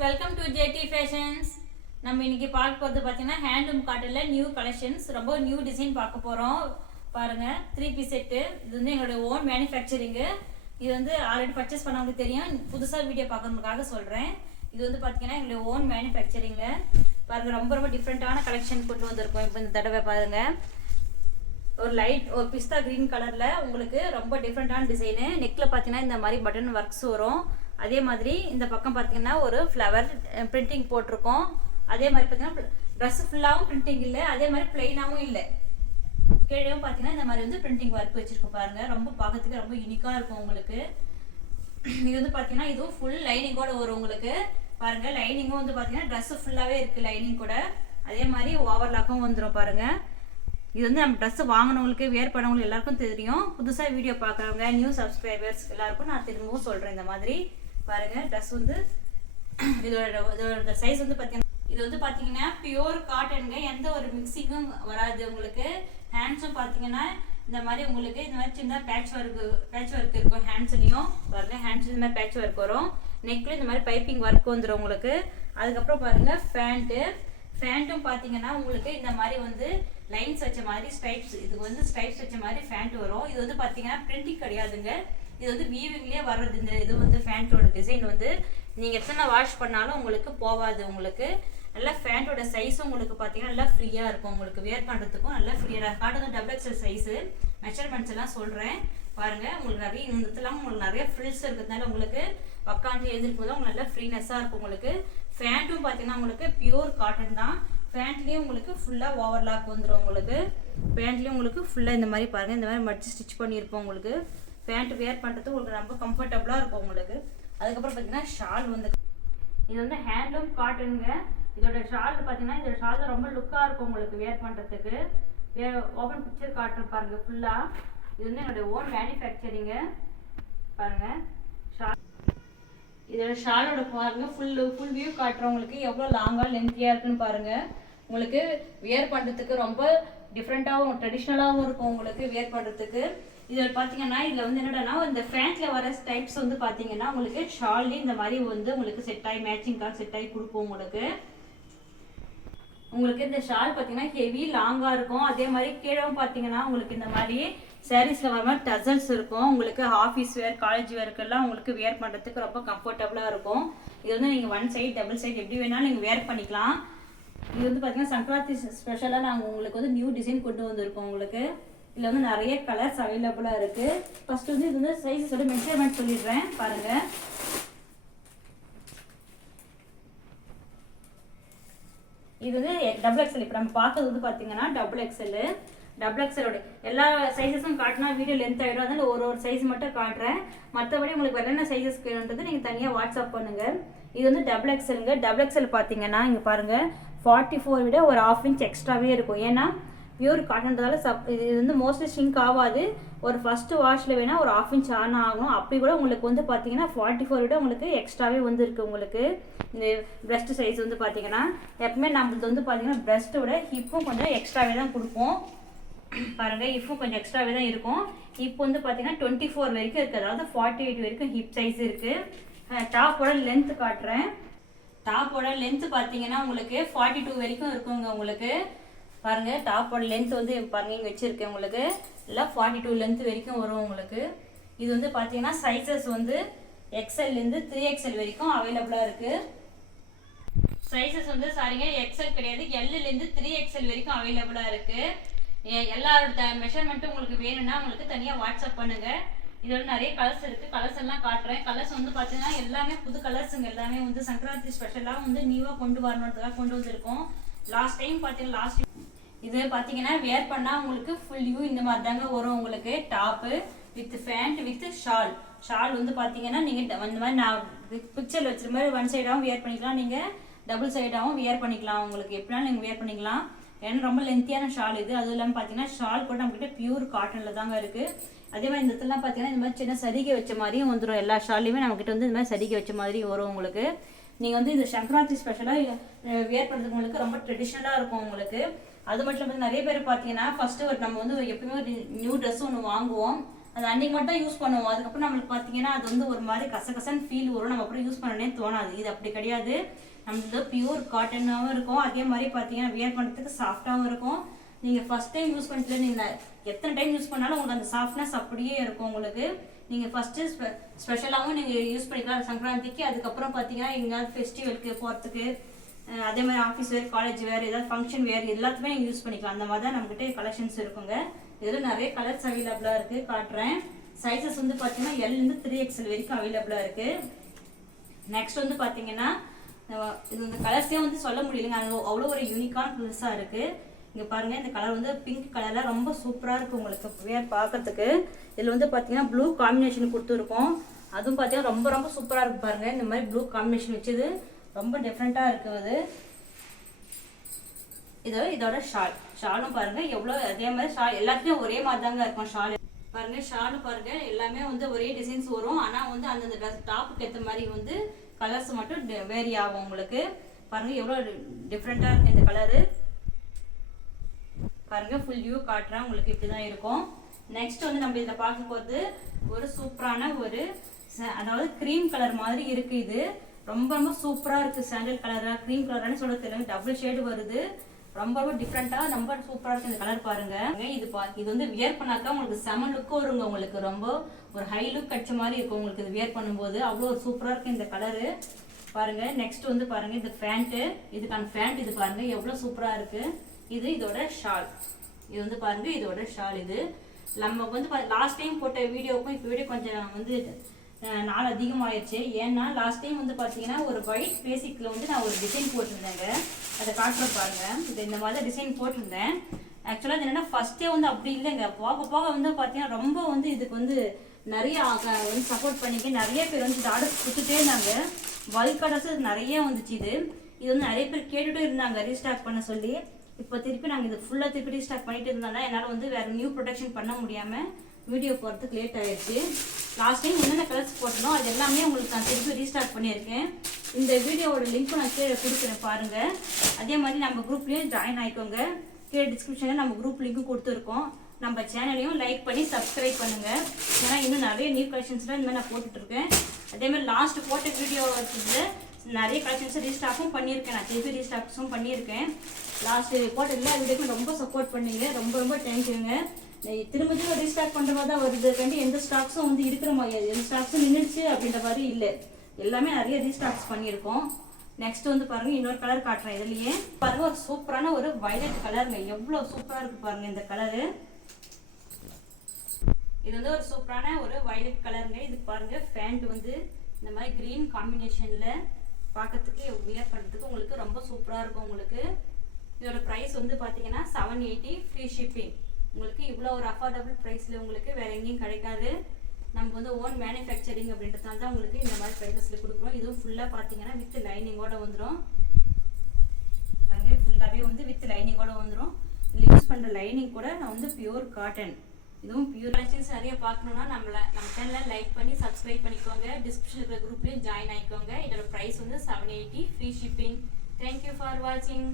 Welcome to JD fashions. நம்ம இன்னைக்கு பார்க்க போகிறது பார்த்தீங்கன்னா ஹேண்ட்லூம் காட்டனில் நியூ கலெக்ஷன்ஸ், ரொம்ப நியூ டிசைன் பார்க்க போகிறோம். பாருங்கள், 3 பீஸ் செட்டு. இது வந்து எங்களுடைய ஓன் மேனுஃபேக்சரிங்கு. இது வந்து ஆல்ரெடி பர்ச்சேஸ் பண்ணவங்களுக்கு தெரியும், புதுசாக வீடியோ பார்க்கறதுக்காக சொல்கிறேன். இது வந்து பார்த்தீங்கன்னா எங்களுடைய ஓன் மேனுஃபேக்சரிங்கு. பாருங்கள், ரொம்ப ரொம்ப டிஃப்ரெண்ட்டான கலெக்ஷன் கொண்டு வந்திருக்கோம். இப்போ இந்த தடவை பாருங்கள், ஒரு பிஸ்தா கிரீன் கலரில் உங்களுக்கு ரொம்ப டிஃப்ரெண்ட்டான டிசைனு. நெக்கில் பார்த்தீங்கன்னா இந்த மாதிரி பட்டன் ஒர்க்ஸ் வரும். அதே மாதிரி இந்த பக்கம் பார்த்தீங்கன்னா ஒரு ஃப்ளவர் பிரிண்டிங் போட்டிருக்கோம். அதே மாதிரி பார்த்தீங்கன்னா ட்ரெஸ் ஃபுல்லாகவும் பிரிண்டிங் இல்லை, அதே மாதிரி பிளெயினாகவும் இல்லை. கீழேயும் பார்த்தீங்கன்னா இந்த மாதிரி வந்து பிரிண்டிங் ஒர்க் வச்சுருக்கோம். பாருங்கள், ரொம்ப பார்க்கறதுக்கு ரொம்ப யூனிக்காக இருக்கும் உங்களுக்கு. இது வந்து பார்த்தீங்கன்னா இதுவும் ஃபுல் லைனிங்கோட வரும் உங்களுக்கு. பாருங்கள், லைனிங்கும் வந்து பார்த்தீங்கன்னா ட்ரெஸ்ஸு ஃபுல்லாகவே இருக்குது லைனிங் கூட. அதே மாதிரி ஓவர்லாக்கும் வந்துடும். பாருங்கள், இது வந்து நம்ம ட்ரெஸ்ஸு வாங்கினவங்களுக்கு வேர் பண்ணவங்களுக்கு எல்லாருக்கும் தெரியும். புதுசாக வீடியோ பார்க்குறவங்க நியூ சப்ஸ்கிரைபர்ஸ் எல்லாருக்கும் நான் திரும்பவும் சொல்கிறேன். இந்த மாதிரி பாருங்கள், ட்ரெஸ் வந்து இதோட சைஸ் வந்து பார்த்தீங்கன்னா இது வந்து பார்த்தீங்கன்னா பியூர் காட்டனுங்க. எந்த ஒரு மிக்சிங்கும் வராது உங்களுக்கு. ஹேண்ட்ஸும் பார்த்தீங்கன்னா இந்த மாதிரி உங்களுக்கு இந்த மாதிரி சின்ன பேட்ச் ஒர்க் இருக்கும் ஹேண்ட்ஸ்லையும். பாருங்கள், ஹேண்ட்ஸ் இந்த மாதிரி பேட்ச் ஒர்க் வரும். நெக்கில் இந்த மாதிரி பைப்பிங் ஒர்க் வந்துடும் உங்களுக்கு. அதுக்கப்புறம் பாருங்கள், ஃபேண்ட்டும் பார்த்தீங்கன்னா உங்களுக்கு இந்த மாதிரி வந்து லைன்ஸ் வச்ச மாதிரி ஸ்ட்ரைப்ஸ், இதுக்கு வந்து ஸ்ட்ரைப்ஸ் வச்ச மாதிரி ஃபேண்ட் வரும். இது வந்து பார்த்தீங்கன்னா பிரிண்டிங் கிடையாதுங்க, இது வந்து வீவிங்லேயே வர்றது. இந்த இது வந்து ஃபேண்ட்டோட டிசைன் வந்து நீங்கள் எத்தனை வாஷ் பண்ணாலும் உங்களுக்கு போகாது. உங்களுக்கு நல்லா ஃபேண்ட்டோட சைஸும் உங்களுக்கு பார்த்தீங்கன்னா நல்லா ஃப்ரீயாக இருக்கும். உங்களுக்கு வேர் பண்ணுறதுக்கும் நல்லா ஃப்ரீயாக காட்டுறது. டபுள் எக்ஸல் சைஸு மெஷர்மெண்ட்ஸ் எல்லாம் சொல்கிறேன். பாருங்கள், உங்களுக்கு நிறைய இந்த இடத்துலாம் உங்களுக்கு நிறைய ஃப்ரில்ஸ் இருக்கிறதுனால உங்களுக்கு உட்காந்து எழுந்திருக்கும் போது உங்களுக்கு நல்லா ஃப்ரீனஸ்ஸாக இருக்கும். உங்களுக்கு ஃபேண்ட்டும் பார்த்தீங்கன்னா உங்களுக்கு பியூர் காட்டன் தான். பேண்ட்லேயும் உங்களுக்கு ஃபுல்லாக ஓவர்லாக் வந்துடும். உங்களுக்கு பேண்ட்லேயும் உங்களுக்கு ஃபுல்லாக இந்த மாதிரி பாருங்கள், இந்த மாதிரி மடிச்சு ஸ்டிச் பண்ணியிருப்போம். உங்களுக்கு பேண்ட் வேர் பண்ணுறது உங்களுக்கு ரொம்ப கம்ஃபர்டபுளாக இருக்கும் உங்களுக்கு. அதுக்கப்புறம் பார்த்தீங்கன்னா ஷால் வந்து இது வந்து ஹேண்ட்லூம் காட்டனுங்க. இதோட ஷால் பார்த்தீங்கன்னா இதோட ஷால் ரொம்ப லுக்காக இருக்கும் உங்களுக்கு வேர் பண்ணுறதுக்கு. ஓப்பன் பிக்சர் காட்டுறேன் பாருங்கள் ஃபுல்லாக. இது வந்து என்னோடய ஓன் மேனுஃபேக்சரிங்கு. பாருங்கள், இதோட ஷாலோட பாருங்கள் ஃபுல் வியூ காட்டுறவங்களுக்கு எவ்வளோ லாங்காக லென்த்தியாக இருக்குன்னு பாருங்கள். உங்களுக்கு வியர் பண்ணுறதுக்கு ரொம்ப டிஃப்ரெண்ட்டாகவும் ட்ரெடிஷ்னலாகவும் இருக்கும் உங்களுக்கு வியர் பண்ணுறதுக்கு. இதில் பார்த்தீங்கன்னா இதில் வந்து என்னடனா இந்த ஃபேண்ட்டில் வர டைப்ஸ் வந்து பார்த்தீங்கன்னா உங்களுக்கு ஷால்லேயும் இந்த மாதிரி வந்து உங்களுக்கு செட் ஆகி மேட்சிங்காக செட் ஆகி கொடுப்போம் உங்களுக்கு. இந்த ஷால் பார்த்தீங்கன்னா ஹெவி லாங்காக இருக்கும். அதே மாதிரி கீழவும் பார்த்தீங்கன்னா உங்களுக்கு இந்த மாதிரி சாரீஸில் வர மாதிரி டசல்ஸ் இருக்கும். உங்களுக்கு ஆஃபீஸ் வேர் காலேஜ் வேர்க்கெல்லாம் உங்களுக்கு வேர் பண்ணுறதுக்கு ரொம்ப கம்ஃபர்டபுளாக இருக்கும். இது வந்து நீங்கள் 1 சைடு டபுள் சைடு எப்படி வேணாலும் நீங்கள் வேர் பண்ணிக்கலாம். இது வந்து பார்த்தீங்கன்னா சங்கராந்தி ஸ்பெஷலாக நாங்கள் உங்களுக்கு வந்து நியூ டிசைன் கொண்டு வந்திருக்கோம். உங்களுக்கு இதில் வந்து நிறைய கலர்ஸ் அவைலபிளாக இருக்குது. ஃபஸ்ட்டு வந்து இது வந்து சைஸஸோட மெஷர்மெண்ட் சொல்லிடுறேன் பாருங்கள். இது வந்து டபுள் எக்ஸ்எல். இப்போ நம்ம பார்க்கறது வந்து பார்த்தீங்கன்னா டபுள் எக்ஸ்எலோட எல்லா சைஸஸும் காட்டினா வீடியோ லென்த் ஆகிடும். அதனால ஒரு சைஸ் மட்டும் காட்டுறேன். மற்றபடி உங்களுக்கு என்னென்ன சைஸஸ் வேணுன்றது நீங்கள் தனியாக வாட்ஸ்அப் பண்ணுங்கள். இது வந்து டபுள் எக்ஸ்எலுங்க. டபுள் எக்ஸ்எல் பார்த்தீங்கன்னா இங்கே பாருங்கள் 44 விட ஒரு 1/2 இன்ச் எக்ஸ்ட்ராவே இருக்கும். ஏன்னா பியூர் காட்டன்றதால இது வந்து மோஸ்ட்லி ஷிங்க் ஆகாது. ஒரு ஃபஸ்ட்டு வாஷில் வேணால் ஒரு 1/2 இன்ச் ஆகும். அப்படி கூட உங்களுக்கு வந்து பார்த்தீங்கன்னா 44 விட உங்களுக்கு எக்ஸ்ட்ராவே வந்து இருக்குது. உங்களுக்கு இந்த பிரெஸ்ட் சைஸ் வந்து பார்த்தீங்கன்னா எப்பவுமே நம்மளுக்கு வந்து பார்த்தீங்கன்னா பிரெஸ்ட்டோட ஹிப்பும் கொஞ்சம் எக்ஸ்ட்ராவே தான் கொடுப்போம். பாருங்கள், ஹிப்பும் கொஞ்சம் எக்ஸ்ட்ராவே தான் இருக்கும். ஹிப் வந்து பார்த்தீங்கன்னா 24 வரைக்கும் இருக்குது, அதாவது 48 வரைக்கும் ஹிப் சைஸ் இருக்குது. டாப்போட லென்த்து காட்டுறேன். டாப்போட லென்த்து பார்த்தீங்கன்னா உங்களுக்கு 42 வரைக்கும் இருக்குங்க உங்களுக்கு. பாருங்கள், டாப்போட லென்த் வந்து பாருங்கள் இங்கே வச்சுருக்கேன் உங்களுக்கு. இல்லை 42 லென்த் வரைக்கும் வரும் உங்களுக்கு. இது வந்து பார்த்தீங்கன்னா சைஸஸ் வந்து எக்ஸ்எல்லேருந்து 3XL வரைக்கும் அவைலபிளாக இருக்குது. சைஸஸ் வந்து சாரிங்க எக்ஸ்எல் கிடையாது, எல்லேருந்து 3XL வரைக்கும் அவைலபிளாக இருக்குது. எல்லாரோட மெஷர்மெண்ட்டும் உங்களுக்கு வேணும்னா உங்களுக்கு தனியாக வாட்ஸ்அப் பண்ணுங்கள். இதோட நிறைய கலர்ஸ் இருக்குது, கலர்ஸ் எல்லாம் காட்டுறேன். கலர்ஸ் வந்து பார்த்தீங்கன்னா எல்லாமே புது கலர்ஸுங்க. எல்லாமே வந்து சங்கராந்தி ஸ்பெஷலாக வந்து நியூவாக கொண்டு வரணுன்றதுக்காக கொண்டு வந்திருக்கோம். லாஸ்ட் டைம் பார்த்தீங்கன்னா இது பார்த்தீங்கன்னா வேர் பண்ணால் உங்களுக்கு ஃபுல் வியூ இந்த மாதிரி தாங்க வரும் உங்களுக்கு. Top with pant with shawl வந்து பார்த்தீங்கன்னா நீங்கள் இந்த மாதிரி நான் பிக்சரில் வச்சுருக்க மாதிரி 1 சைடாகவும் வேர் பண்ணிக்கலாம், நீங்கள் டபுள் சைடாகவும் வேர் பண்ணிக்கலாம். உங்களுக்கு எப்படினாலும் நீங்கள் வேர் பண்ணிக்கலாம். ஏன்னா ரொம்ப லென்த்தியான ஷால் இது. அதுவும் இல்லாமல் பார்த்தீங்கன்னா ஷால் கூட நம்மக்கிட்ட பியூர் காட்டனில் தாங்க இருக்குது. அதே மாதிரி இந்த இடத்துலாம் பார்த்தீங்கன்னா இந்த மாதிரி சின்ன சரிகை வச்ச மாதிரியும் வந்துடும். எல்லா ஷால்லையுமே நம்மக்கிட்ட வந்து இந்த மாதிரி சரிகை வச்ச மாதிரி வரும் உங்களுக்கு. நீங்கள் வந்து இது சங்கராந்தி ஸ்பெஷலாக வேர் பண்ணுறதுக்கு உங்களுக்கு ரொம்ப ட்ரெடிஷ்னலாக இருக்கும் உங்களுக்கு. அது மட்டும் இல்லாமல் நிறைய பேர் பார்த்தீங்கன்னா ஃபஸ்ட்டு நம்ம வந்து எப்பவுமே ஒரு நியூ ட்ரெஸ் ஒன்று வாங்குவோம். அது அன்றைக்கி மட்டும் யூஸ் பண்ணுவோம். அதுக்கப்புறம் நம்மளுக்கு பார்த்தீங்கன்னா அது வந்து ஒரு மாதிரி கசகசன்னு ஃபீல் வரும். நம்ம அப்புறம் யூஸ் பண்ணனே தோணாது. இது அப்படி கிடையாது. நம்மளது பியூர் காட்டனாகவும் இருக்கும். அதே மாதிரி பார்த்தீங்கன்னா வியர் பண்ணுறதுக்கு சாஃப்டாகவும் இருக்கும். நீங்கள் ஃபஸ்ட் டைம் யூஸ் பண்ணிட்டு நீங்கள் எத்தனை டைம் யூஸ் பண்ணாலும் உங்களுக்கு அந்த சாஃப்ட்னஸ் அப்படியே இருக்கும் உங்களுக்கு. நீங்கள் ஃபஸ்ட்டு ஸ்பெஷலாகவும் நீங்கள் யூஸ் பண்ணிக்கலாம் சங்கராந்திக்கு. அதுக்கப்புறம் பார்த்தீங்கன்னா எங்கேயாவது ஃபெஸ்டிவலுக்கு போகிறதுக்கு, அதே மாதிரி ஆஃபீஸ் வேர், காலேஜ் வேர், ஏதாவது ஃபங்க்ஷன் வேர் எல்லாத்துக்குமே நீங்கள் யூஸ் பண்ணிக்கலாம். அந்த மாதிரி தான் நம்மகிட்ட கலெக்ஷன்ஸ் இருக்குங்க. இதில் நிறைய கலர்ஸ் அவைலபிளாக இருக்குது, காட்டுறேன். சைஸஸ் வந்து பார்த்தீங்கன்னா L-லேருந்து 3XL வரைக்கும் அவைலபிளாக இருக்குது. நெக்ஸ்ட் வந்து பார்த்தீங்கன்னா இது வந்து கலர்ஸே வந்து சொல்ல முடியலைங்க, அது அவ்வளோ ஒரு யூனிக்கான கலர்ஸாக இருக்குது. இங்கே பாருங்கள், இந்த கலர் வந்து பிங்க் கலரில் ரொம்ப சூப்பராக இருக்குது உங்களுக்கு வேர் பார்க்கறதுக்கு. இதில் வந்து பார்த்தீங்கன்னா ப்ளூ காம்பினேஷன் கொடுத்துருக்கோம். அதுவும் பார்த்தீங்கன்னா ரொம்ப ரொம்ப சூப்பராக இருக்குது பாருங்கள். இந்த மாதிரி ப்ளூ காம்பினேஷன் வச்சது ரொம்ப டிஃப்ரெண்ட்டாக இருக்குது. இதோட ஷாலும் பாருங்கள் எவ்வளோ, அதே மாதிரி ஷால் எல்லாத்துலேயும் ஒரே மாதிரி தாங்க இருக்கும். ஷால் பாருங்கள், ஷாலும் பாருங்கள் எல்லாமே வந்து ஒரே டிசைன்ஸ் வரும். ஆனால் வந்து அந்தந்த டாப்புக்கு ஏற்ற மாதிரி வந்து கலர்ஸ் மட்டும் வேரி ஆகும் உங்களுக்கு. பாருங்கள் எவ்வளோ டிஃப்ரெண்ட்டாக இருக்குது இந்த கலரு. பாருங்கள் ஃபுல் வியூ காட்டுறேன் உங்களுக்கு. இப்படி தான் இருக்கும். நெக்ஸ்ட் வந்து நம்ம இதில் பார்க்க போகிறது ஒரு சூப்பரான ஒரு, அதாவது க்ரீம் கலர் மாதிரி இருக்குது. இது ரொம்ப ரொம்ப சூப்பராக இருக்குது. சாண்டல் கலராக க்ரீம் கலரானு சொல்ல தெரியல, டபுள் ஷேடு வருது. ரொம்ப ரொம்ப டிஃப்ரெண்ட்டாக ரொம்ப சூப்பராக இருக்குது இந்த கலர் பாருங்கள். இது வந்து வியர் பண்ணாக்கா உங்களுக்கு செம லுக்கும் வருங்க. உங்களுக்கு ரொம்ப ஒரு ஹை லுக் கட்ச மாதிரி இருக்கும் உங்களுக்கு இது வியர் பண்ணும்போது. அவ்வளோ ஒரு சூப்பராக இருக்குது இந்த கலரு பாருங்கள். நெக்ஸ்ட் வந்து பாருங்கள் இது பேண்ட்டு, இதுக்கான பேண்ட் இது பாருங்கள் எவ்வளோ சூப்பராக இருக்குது. இதோட ஷால். இது வந்து பாருங்க இதோட ஷால். இது நம்ம வந்து லாஸ்ட் டைம் போட்ட வீடியோக்கும் இப்போ வீடியோ கொஞ்சம் வந்து நாள் அதிகமாகிடுச்சு. ஏன்னா லாஸ்ட் டைம் வந்து பார்த்தீங்கன்னா ஒரு ஒயிட் பேசிக்கில் வந்து நான் ஒரு டிசைன் போட்டிருந்தேங்க. அதை காட்டுற பாருங்கள். இது இந்த மாதிரி டிசைன் போட்டிருந்தேன். ஆக்சுவலாக இது என்னென்னா ஃபஸ்ட்டே வந்து அப்படி இல்லைங்க. போக போக வந்து பார்த்தீங்கன்னா ரொம்ப வந்து இதுக்கு வந்து நிறைய வந்து சப்போர்ட் பண்ணிக்க நிறைய பேர் வந்து இது ஆர்டர்ஸ் கொடுத்துட்டே இருந்தாங்க. பல்க் ஆர்டர்ஸ் நிறைய வந்துச்சு. இது வந்து நிறைய பேர் கேட்டுகிட்டே இருந்தாங்க ரீஸ்டாக் பண்ண சொல்லி. இப்போ திருப்பி நாங்கள் இது ஃபுல்லாக திருப்பி ரீஸ்டாக் பண்ணிட்டு இருந்தோம்னா என்னால் வந்து வேறு நியூ ப்ரொடக்ஷன் பண்ண முடியாமல் வீடியோ போகிறதுக்கு லேட் ஆகிடுச்சு. லாஸ்ட் டைம் என்னென்ன கலர்ஸ் போட்டனோ அது எல்லாமே உங்களுக்கு நான் திருப்பி ரீஸ்டார்ட் பண்ணியிருக்கேன். இந்த வீடியோவோட லிங்க்கும் நான் கீழே கொடுக்குறேன் பாருங்கள். அதே மாதிரி நம்ம குரூப்லேயும் ஜாயின் ஆகிக்கோங்க. கீழே டிஸ்கிரிப்ஷனில் நம்ம குரூப் லிங்க்கும் கொடுத்துருக்கோம். நம்ம சேனலையும் லைக் பண்ணி சப்ஸ்கிரைப் பண்ணுங்கள். ஏன்னா இன்னும் நிறைய நியூ கலெக்ஷன்ஸ்லாம் இந்த மாதிரி நான் போட்டுட்ருக்கேன். அதேமாதிரி லாஸ்ட் போட்ட வீடியோ வச்சுட்டு நிறைய கலெக்ஷன்ஸை ரீஸ்டாக்கும் பண்ணியிருக்கேன். நான் திருப்பி ரீஸ்டாக்ஸும் பண்ணியிருக்கேன். லாஸ்ட் போட்ட எல்லா வீடியோக்கும் ரொம்ப சப்போர்ட் பண்ணீங்க. ரொம்ப ரொம்ப தேங்க்யூங்க. திரும்ப திரும்ப ரீஸ்டாக் பண்ணுற மாதிரி தான் வருது. கண்டி எந்த ஸ்டாக்ஸும் வந்து இருக்கிற மாதிரி எந்த ஸ்டாக்ஸும் நின்றுச்சு அப்படின்ற மாதிரி இல்லை. எல்லாமே நிறைய ரீஸ்டாக்ஸ் பண்ணியிருக்கோம். நெக்ஸ்ட் வந்து பாருங்கள் இன்னொரு கலர் காட்டுறேன். இதுலேயே பாருங்கள் ஒரு சூப்பரான ஒரு வயலட் கலருங்க. எவ்வளோ சூப்பராக இருக்குது பாருங்கள் இந்த கலரு. இது வந்து ஒரு சூப்பரான ஒரு வயலட் கலருங்க. இது பாருங்கள் பேண்ட் வந்து இந்த மாதிரி க்ரீன் காம்பினேஷனில் பார்க்கறதுக்கு வியர் பண்ணுறதுக்கு உங்களுக்கு ரொம்ப சூப்பராக இருக்கும் உங்களுக்கு. இதோட ப்ரைஸ் வந்து பார்த்தீங்கன்னா 780 ஃப்ரீ ஷிப்பிங். உங்களுக்கு இவ்வளோ ஒரு அஃபோர்டபுள் ப்ரைஸில் உங்களுக்கு வேறு எங்கேயும் கிடைக்காது. நம்ம வந்து ஓன் மேனுஃபேக்சரிங் அப்படின்றதால தான் உங்களுக்கு இந்த மாதிரி ப்ரைஸஸில் கொடுக்குறோம். இதுவும் ஃபுல்லாக பார்த்தீங்கன்னா வித் லைனிங்கோடு வந்துடும். அதுவே ஃபுல்லாகவே வந்து வித் லைனிங்கோடு வந்துடும். இதில் யூஸ் பண்ணுற லைனிங் கூட நான் வந்து பியூர் காட்டன். இதுவும் பியூர் கலெக்ஷன்ஸ் நிறைய பார்க்கணுன்னா நம்ம சேனலை லைக் பண்ணி சப்ஸ்கிரைப் பண்ணிக்கோங்க. டிஸ்கிரிப்ஷன் இருக்கிற குரூப்லேயும் ஜாயின் ஆகிக்கோங்க. இதோட ப்ரைஸ் வந்து 780 ஃப்ரீ ஷிப்பிங். தேங்க்யூ ஃபார் வாட்சிங்.